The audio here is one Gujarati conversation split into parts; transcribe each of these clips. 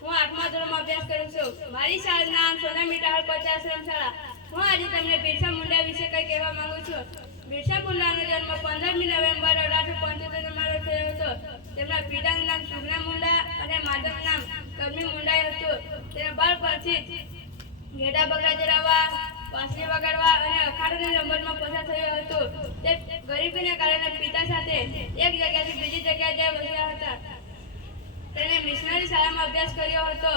હું આઠમા ધોરણમાં અભ્યાસ કરું છું. મારી શાળાનું નામ સોનામી ટાવર પચાસરમ શાળા. હું આજે તમને બિરસા મુંડા વિશે કંઈ કહેવા માંગુ છું. બિરસા મુંડાનો જન્મ પંદરમી નવેમ્બર અઢારસો પંચોતેરમાં થયો હતો. તેમના પિતાનું નામ સુગના મુંડા અને માતાનું નામ કમી મુંડા હતું. તેના બાળપણથી જ ઘેટા બગડા ચરાવવા, વાંસળી વગાડવા અને અખાડાની રમતમાં પસાર થયો હતો. તે ગરીબીને કારણે પિતા સાથે એક જગ્યાથી બીજી જગ્યાએ જઈ અભ્યાસ કર્યો હતો.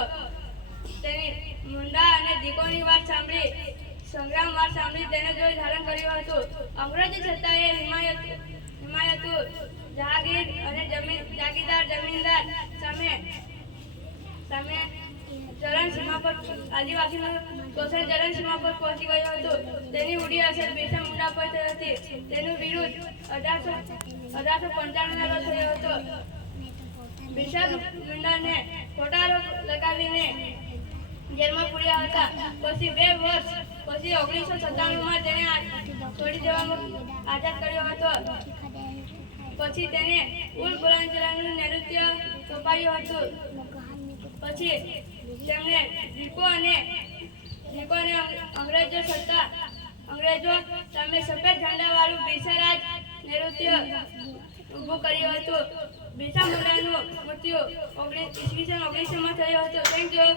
તેની મુંડા અને દીકોની વાત સાંભળી, સંગ્રામ વાત સાંભળી તેને જોઈ ધારણ કર્યું હતું. અંગ્રેજી એ હિમાયત હિમાયત જહાગીર અને જમીન, જાગીરદાર, જમીનદાર સામે સામે ચરણ સીમા પર આદિવાસીનો શોષણ ચરણ સીમા પર પહોંચી ગયો હતો. તેની ઉડી અસર બિરસા મુંડા પર થઈ હતી. તેનું વિરુદ્ધ અઢારસો અઢારસો પંચાણું થયો હતો બિરસા મુંડાને ખોટા આરોપ લગાવીને હતા. પછી બે વર્ષ, પછી ઓગણીસો સત્તાણુંમાં તેને છોડી દેવામાં આઝાદ કર્યો હતો. પછી તેને ઉલ બુલંદશહરનું નૈઋત્ય સોંપાયું હતું. પછી તેમણે દીપો અને દીપો અને અંગ્રેજો સત્તા, અંગ્રેજો સામે સફેદ ઝંડા વાળું બિરસારાજ નૈઋત્ય ઊભું કર્યું હતું. બિરસા મુંડાનું મૃત્યુ ઓગણીસ ઈસવીસન ઓગણીસોમાં થયું હતું. Thank you